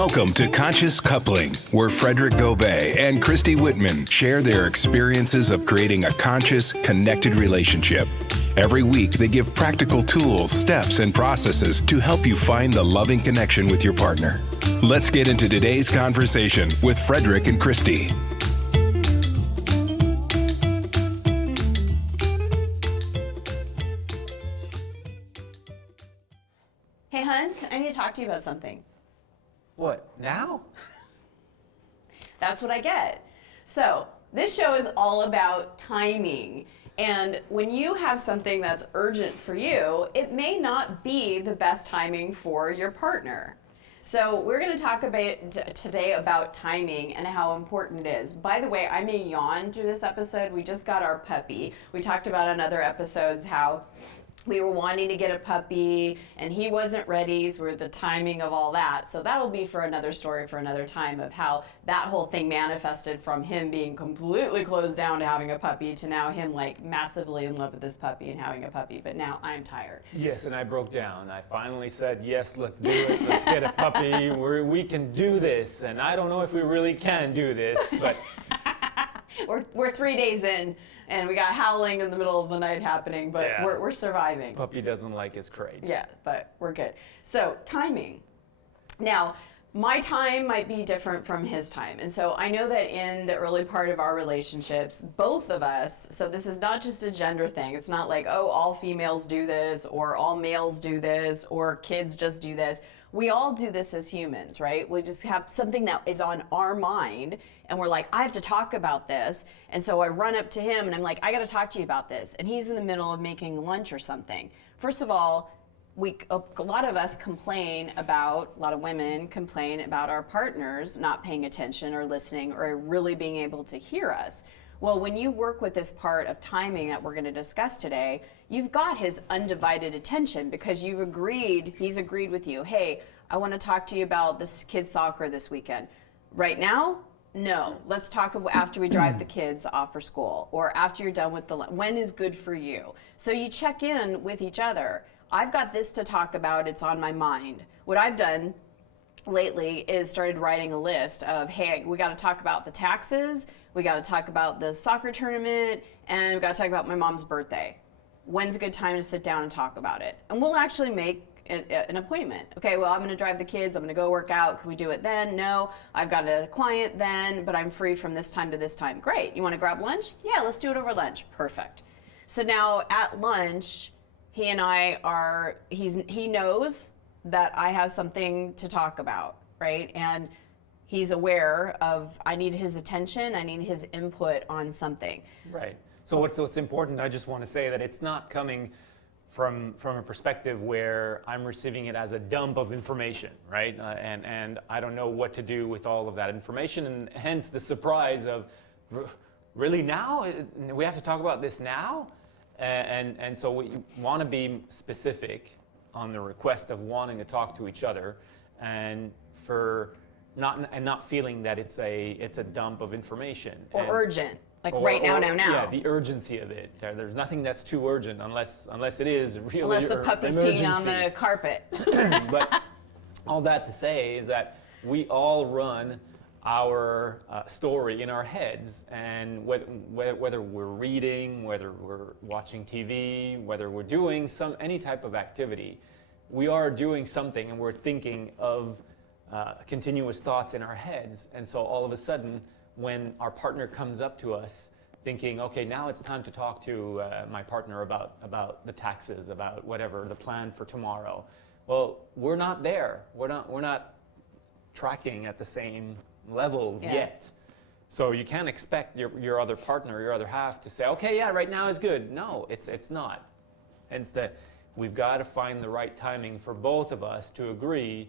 Welcome to Conscious Coupling, where Frederick Gobet and Christy Whitman share their experiences of creating a conscious, connected relationship. Every week, they give practical tools, steps, and processes to help you find the loving connection with your partner. Let's get into today's conversation with Frederick and Christy. Hey, hun, I need to talk to you about something. What, now? That's what I get. So, this show is all about timing. And when you have something that's urgent for you, it may not be the best timing for your partner. So we're going to talk about today about timing and how important it is. By the way, I may yawn through this episode. We just got our puppy. We talked about on other episodes how we were wanting to get a puppy and he wasn't ready, so we're the timing of all that. So that'll be for another story for another time of how that whole thing manifested from him being completely closed down to having a puppy to now him like massively in love with this puppy and having a puppy. But now I'm tired. Yes, and I broke down. I finally said, yes, let's do it. Let's get a puppy. We can do this. And I don't know if we really can do this, but... We're 3 days in. And we got howling in the middle of the night happening, but yeah. we're surviving. Puppy doesn't like his crate. Yeah, but we're good. So timing. Now, my time might be different from his time. And so I know that in the early part of our relationships, both of us, so this is not just a gender thing. It's not like, oh, all females do this, or all males do this, or kids just do this. We all do this as humans, right? We just have something that is on our mind and we're like, I have to talk about this. And so I run up to him and I'm like, I got to talk to you about this. And he's in the middle of making lunch or something. First of all, a lot of us complain about, a lot of women complain about our partners not paying attention or listening or really being able to hear us. Well, when you work with this part of timing that we're going to discuss today, you've got his undivided attention because he's agreed with you. Hey, I want to talk to you about this kids' soccer this weekend. Right now? No. Let's talk after we drive the kids off for school or after you're done with when is good for you? So you check in with each other. I've got this to talk about. It's on my mind. What I've done lately is started writing a list of, hey, we got to talk about the taxes, we got to talk about the soccer tournament, and we got to talk about my mom's birthday. When's a good time to sit down and talk about it? And we'll actually make an appointment. Okay, well, I'm going to drive the kids, I'm going to go work out. Can we do it then? No, I've got a client then, but I'm free from this time to this time. Great. You want to grab lunch? Yeah, let's do it over lunch. Perfect. So now at lunch, he and I he knows that I have something to talk about, right? And he's aware of, I need his attention, I need his input on something. Right. So what's important, I just want to say that it's not coming from a perspective where I'm receiving it as a dump of information, right? And I don't know what to do with all of that information, and hence the surprise of, really now? We have to talk about this now? And so we want to be specific on the request of wanting to talk to each other, and not feeling that it's a dump of information or urgent, like right now. Yeah, the urgency of it. There's nothing that's too urgent unless it is really unless the puppy's peeing on the carpet. But all that to say is that we all run our story in our heads, and whether we're reading, whether we're watching TV, whether we're doing any type of activity, we are doing something and we're thinking of continuous thoughts in our heads. And so all of a sudden, when our partner comes up to us thinking, okay, now it's time to talk to my partner about the taxes, about whatever, the plan for tomorrow. Well, we're not there. We're not tracking at the same level yet. So you can't expect your other partner, your other half to say, okay, yeah, right now is good. No, it's not. Hence we've got to find the right timing for both of us to agree,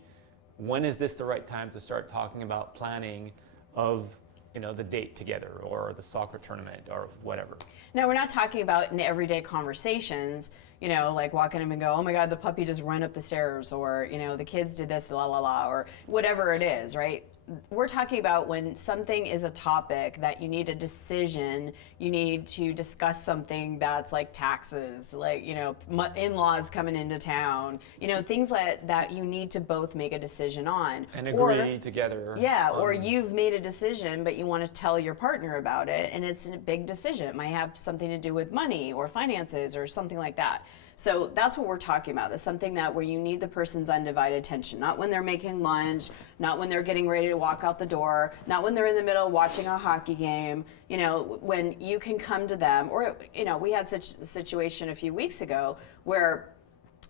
when is this the right time to start talking about planning of the date together or the soccer tournament or whatever. Now, we're not talking about in everyday conversations, like walking in and go, oh my God, the puppy just ran up the stairs, or, the kids did this, la la la, or whatever it is, right? we're talking about when something is a topic that you need a decision, you need to discuss something that's like taxes, like, you know, in-laws coming into town, you know, things that you need to both make a decision on. And agree together. Yeah, or you've made a decision, but you want to tell your partner about it, and it's a big decision. It might have something to do with money or finances or something like that. So that's what we're talking about. It's something that where you need the person's undivided attention, not when they're making lunch, not when they're getting ready to walk out the door, not when they're in the middle of watching a hockey game, you know, when you can come to them. Or, you know, we had such a situation a few weeks ago where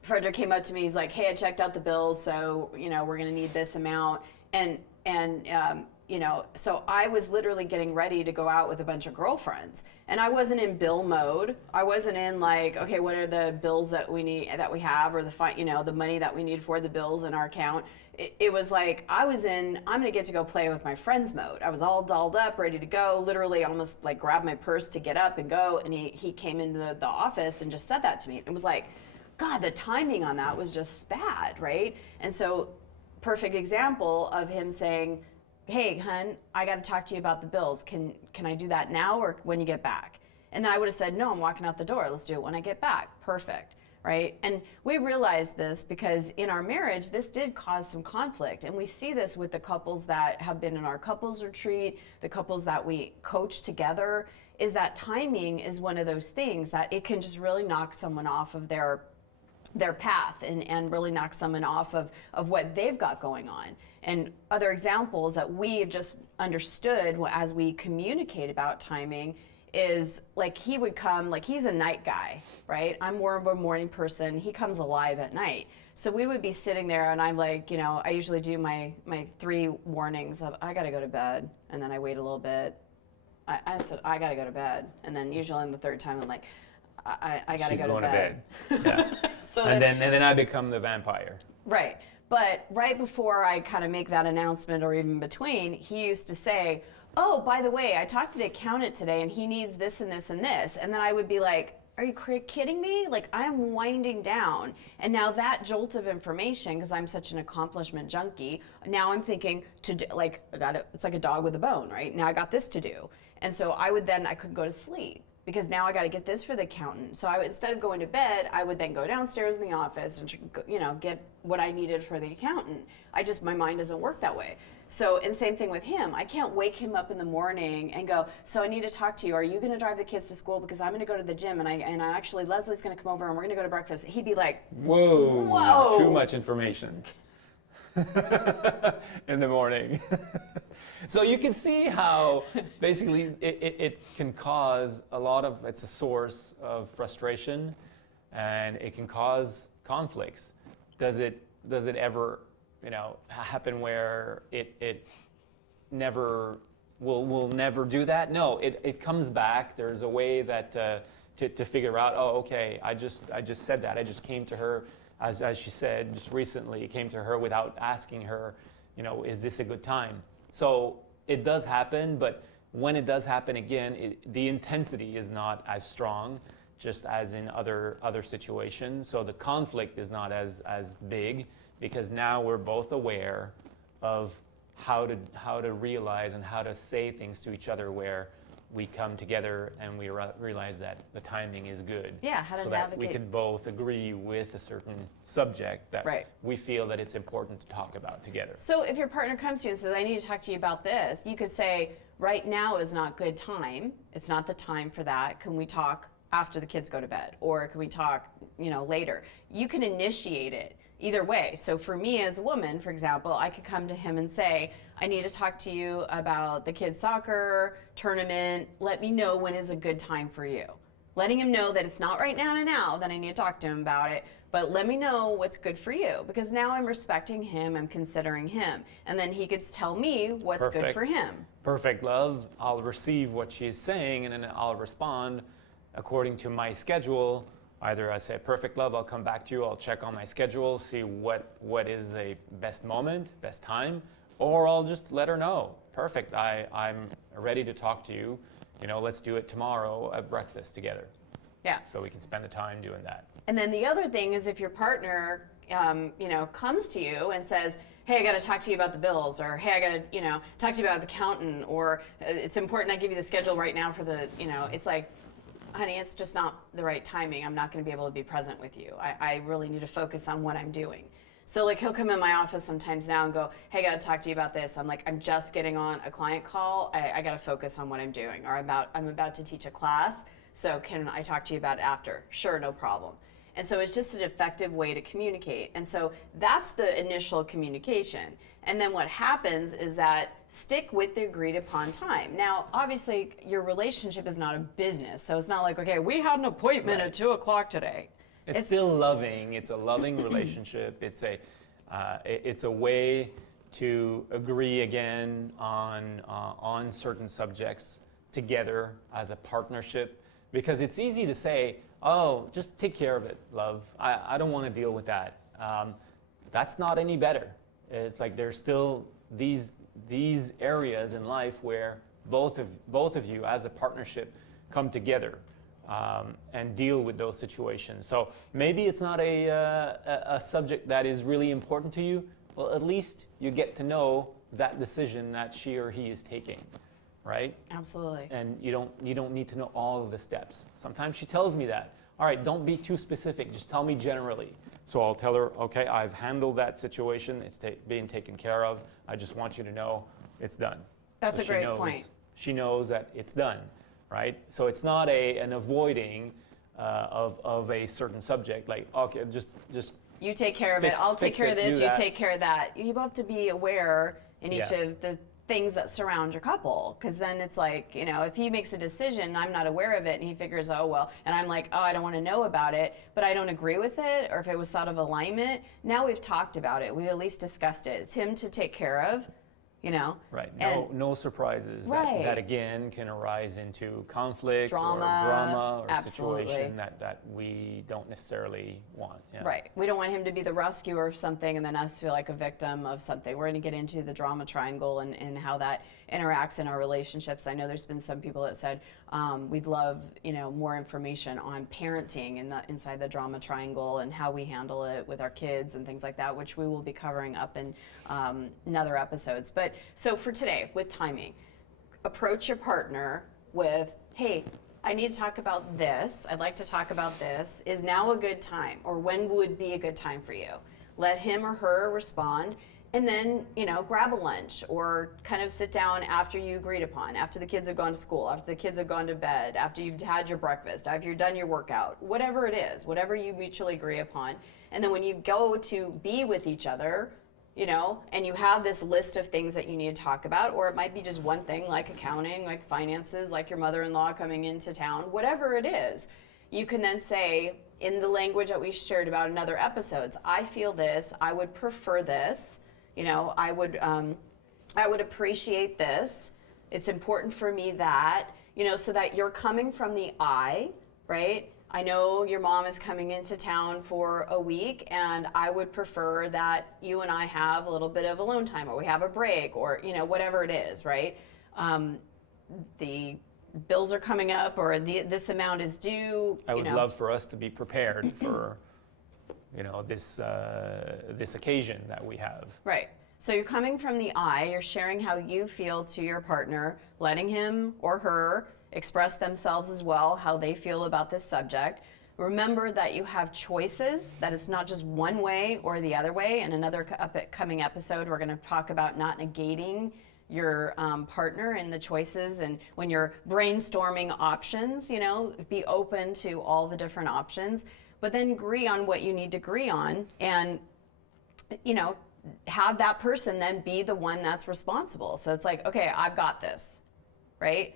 Frederick came up to me, he's like, hey, I checked out the bills, so, you know, we're gonna need this amount. And you know, so I was literally getting ready to go out with a bunch of girlfriends, and I wasn't in bill mode. I wasn't in like, okay, what are the bills that we need, that we have, or you know, the money that we need for the bills in our account. It was like I was in, I'm gonna get to go play with my friends mode. I was all dolled up, ready to go, literally almost like grabbed my purse to get up and go, and he came into the office and just said that to me. It was like, God, the timing on that was just bad, right? And so, perfect example of him saying, hey, hun, I got to talk to you about the bills. Can I do that now or when you get back? And then I would have said, no, I'm walking out the door. Let's do it when I get back. Perfect, right? And we realized this because in our marriage, this did cause some conflict. And we see this with the couples that have been in our couples retreat, the couples that we coach together, is that timing is one of those things that it can just really knock someone off of their path and really knock someone off of what they've got going on. And other examples that we've just understood as we communicate about timing is like he would come, like he's a night guy, right? I'm more of a morning person. He comes alive at night. So we would be sitting there and I'm like, you know, I usually do my 3 warnings of I got to go to bed, and then I wait a little bit. I got to go to bed. And then usually on the 3rd time I'm like, I got to go to bed. Yeah. So and then I become the vampire. Right. But right before I kind of make that announcement, or even between, he used to say, oh, by the way, I talked to the accountant today and he needs this and this and this. And then I would be like, are you kidding me? Like, I'm winding down. And now that jolt of information, because I'm such an accomplishment junkie, now I'm thinking, it's like a dog with a bone, right? Now I got this to do. And so I could go to sleep, because now I got to get this for the accountant. So instead of going to bed, I would then go downstairs in the office and, you know, get what I needed for the accountant. My mind doesn't work that way. So, and same thing with him. I can't wake him up in the morning and go, so I need to talk to you. Are you going to drive the kids to school? Because I'm going to go to the gym, and actually Leslie's going to come over and we're going to go to breakfast. He'd be like, whoa. Too much information in the morning. So you can see how basically it can cause it's a source of frustration, and it can cause conflicts. Does it ever, you know, happen where it never will never do that? No, it comes back. There's a way that to figure out, oh, okay, I just said that. I just came to her, as she said just recently, came to her without asking her, you know, is this a good time? So it does happen, but when it does happen again, the intensity is not as strong, just as in other situations. So the conflict is not as big, because now we're both aware of how to realize and how to say things to each other where we come together and we realize that the timing is good. Yeah, how to so navigate. That we can both agree with a certain subject that we feel that it's important to talk about together. So if your partner comes to you and says, I need to talk to you about this, you could say, right now is not good time. It's not the time for that. Can we talk after the kids go to bed? Or can we talk, you know, later? You can initiate it either way. So for me as a woman, for example, I could come to him and say, I need to talk to you about the kids' soccer tournament. Let me know when is a good time for you. Letting him know that it's not right now that I need to talk to him about it, but let me know what's good for you, because now I'm respecting him, I'm considering him, and then he could tell me what's good for him. Perfect, love. I'll receive what she's saying, and then I'll respond according to my schedule. Either I say, perfect, love, I'll come back to you, I'll check on my schedule, see what is the best moment, best time, or I'll just let her know, perfect, I'm ready to talk to you, you know, let's do it tomorrow at breakfast together. Yeah. So we can spend the time doing that. And then the other thing is if your partner, you know, comes to you and says, hey, I got to talk to you about the bills, or hey, I got to, talk to you about the accountant, or it's important I give you the schedule right now for the, it's like, honey, it's just not the right timing. I'm not going to be able to be present with you. I really need to focus on what I'm doing. So like he'll come in my office sometimes now and go, hey, I got to talk to you about this. I'm like, I'm just getting on a client call. I got to focus on what I'm doing. Or I'm about to teach a class. So can I talk to you about it after? Sure, no problem. And so it's just an effective way to communicate. And so that's the initial communication. And then what happens is that stick with the agreed upon time. Now, obviously, your relationship is not a business. So it's not like, okay, we had an appointment at 2 o'clock today. It's still loving. It's a loving relationship. It's a way to agree again on certain subjects together as a partnership, because it's easy to say, oh, just take care of it, love. I don't want to deal with that. That's not any better. It's like there's still these areas in life where both of you as a partnership come together and deal with those situations. So maybe it's not a subject that is really important to you. Well, at least you get to know that decision that she or he is taking, right? Absolutely. And you don't need to know all of the steps. Sometimes she tells me that. All right, don't be too specific. Just tell me generally. So I'll tell her, okay, I've handled that situation. It's being taken care of. I just want you to know it's done. That's a great point. She knows that it's done, right? So it's not an avoiding of a certain subject. Like, okay, just you take care of it. I'll take care of this. You take care of that. You have to be aware in each of the things that surround your couple, because then it's like, if he makes a decision and I'm not aware of it and he figures, oh well, and I'm like, oh, I don't want to know about it, but I don't agree with it, or if it was out of alignment, now we've talked about it, we at least discussed it, it's him to take care of, Right. No surprises. Right. That again can arise into conflict, drama, or absolutely. situation that we don't necessarily want. Yeah. Right. We don't want him to be the rescuer of something and then us feel like a victim of something. We're going to get into the drama triangle and how that interacts in our relationships. I know there's been some people that said we'd love more information on parenting inside the drama triangle and how we handle it with our kids and things like that, which we will be covering up in other episodes. But so for today, with timing, approach your partner with, hey, I need to talk about this. I'd like to talk about this. Is now a good time? Or when would be a good time for you? Let him or her respond. And then, grab a lunch or kind of sit down after you agreed upon, after the kids have gone to school, after the kids have gone to bed, after you've had your breakfast, after you've done your workout, whatever it is, whatever you mutually agree upon. And then when you go to be with each other, and you have this list of things that you need to talk about, or it might be just one thing like accounting, like finances, like your mother-in-law coming into town, whatever it is, you can then say, in the language that we shared about in other episodes, I feel this, I would prefer this, I would appreciate this. It's important for me that, so that you're coming from the I, right? I know your mom is coming into town for a week, and I would prefer that you and I have a little bit of alone time, or we have a break, or, whatever it is, right? The bills are coming up, or this amount is due. I would love for us to be prepared for this occasion that we have. Right. So you're coming from the I, you're sharing how you feel to your partner, letting him or her express themselves as well, how they feel about this subject. Remember that you have choices, that it's not just one way or the other way. In another upcoming episode, we're going to talk about not negating your partner in the choices, and when you're brainstorming options, be open to all the different options, but then agree on what you need to agree on, and have that person then be the one that's responsible. So it's like, okay, I've got this, right?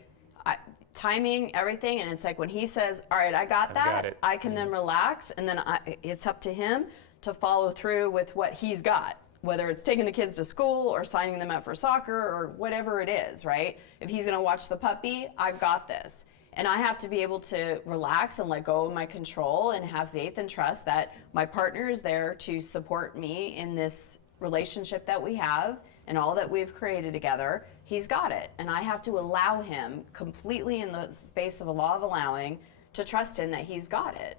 Timing, everything, and it's like when he says, all right, I got that, I can then relax, and then it's up to him to follow through with what he's got, whether it's taking the kids to school or signing them up for soccer or whatever it is, right? If he's gonna watch the puppy, I've got this. And I have to be able to relax and let go of my control and have faith and trust that my partner is there to support me in this relationship that we have and all that we've created together. He's got it. And I have to allow him completely, in the space of a law of allowing, to trust him that he's got it.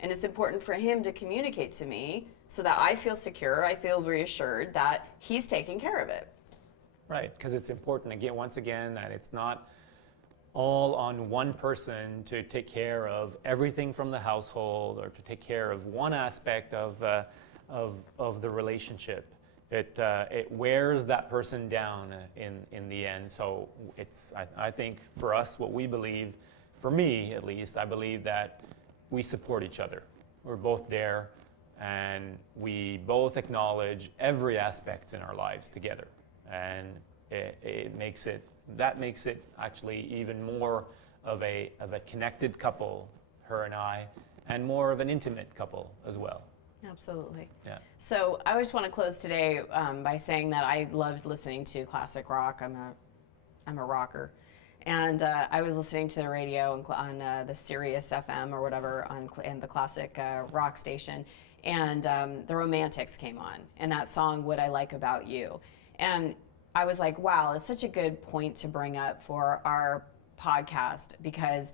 And it's important for him to communicate to me so that I feel secure, I feel reassured that he's taking care of it. Right, because it's important, again, once again, that it's not all on one person to take care of everything from the household or to take care of one aspect of the relationship. It wears that person down in the end. So I think for us, what we believe, for me at least, I believe that we support each other. We're both there, and we both acknowledge every aspect in our lives together. And that makes it actually even more of a connected couple, her and I, and more of an intimate couple as well. Absolutely. Yeah. So I just want to close today by saying that I loved listening to classic rock. I'm a rocker. And I was listening to the radio on the Sirius FM or whatever in the classic rock station. And the Romantics came on. And that song, What I Like About You. And I was like, wow, it's such a good point to bring up for our podcast, because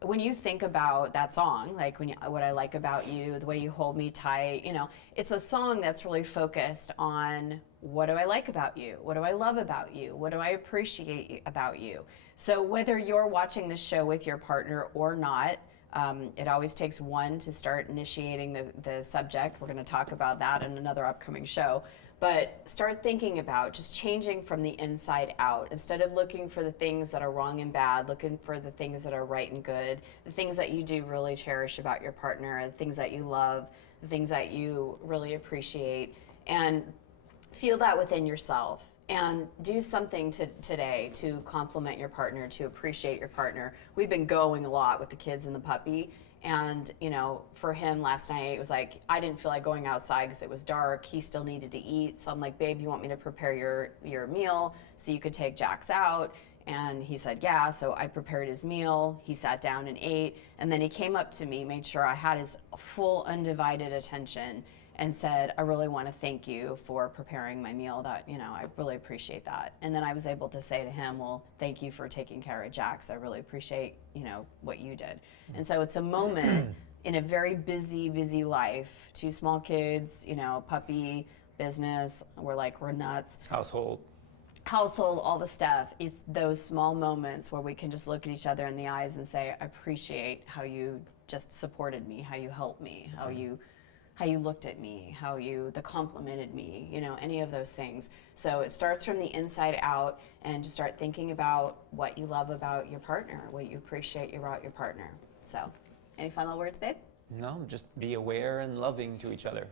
when you think about that song, like What I Like About You, the way you hold me tight, it's a song that's really focused on what do I like about you? What do I love about you? What do I appreciate about you? So whether you're watching this show with your partner or not, it always takes one to start initiating the subject. We're going to talk about that in another upcoming show. But start thinking about just changing from the inside out. Instead of looking for the things that are wrong and bad, looking for the things that are right and good, the things that you do really cherish about your partner, the things that you love, the things that you really appreciate, and feel that within yourself. And do something today to compliment your partner, to appreciate your partner. We've been going a lot with the kids and the puppy. And, for him last night, it was like, I didn't feel like going outside because it was dark. He still needed to eat. So I'm like, babe, you want me to prepare your meal so you could take Jax out? And he said, yeah. So I prepared his meal. He sat down and ate. And then he came up to me, made sure I had his full undivided attention, and said, I really want to thank you for preparing my meal. That, I really appreciate that. And then I was able to say to him, well, thank you for taking care of Jax. I really appreciate, what you did. And so it's a moment in a very busy, busy life. 2 small kids, puppy, business. We're nuts. Household, all the stuff. It's those small moments where we can just look at each other in the eyes and say, I appreciate how you just supported me, how you helped me, how you looked at me, how you complimented me, any of those things. So it starts from the inside out, and just start thinking about what you love about your partner, what you appreciate about your partner. So, any final words, babe? No, just be aware and loving to each other.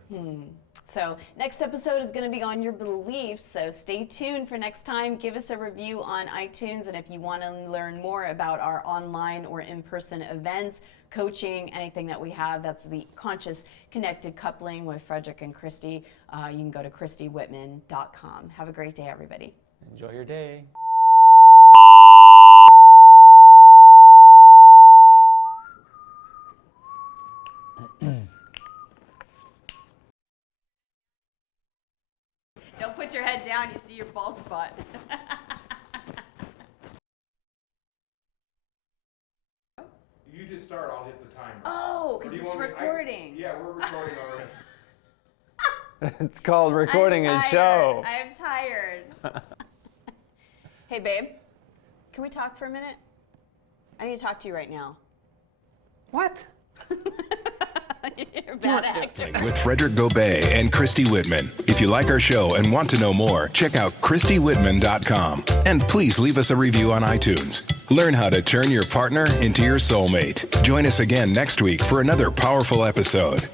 So next episode is going to be on your beliefs, so stay tuned for next time. Give us a review on iTunes, and if you want to learn more about our online or in-person events, coaching, anything that we have, that's the Conscious Connected Coupling with Frederick and Christy, you can go to ChristyWhitman.com. Have a great day, everybody. Enjoy your day. Don't put your head down, you see your bald spot. You just start, I'll hit the timer. Oh, because it's recording. Yeah, we're recording already. It's called recording a show. I'm tired. Hey, babe, can we talk for a minute? I need to talk to you right now. What? You're a bad actor. With Frederick Gobet and Christy Whitman. If you like our show and want to know more, check out ChristyWhitman.com. And please leave us a review on iTunes. Learn how to turn your partner into your soulmate. Join us again next week for another powerful episode.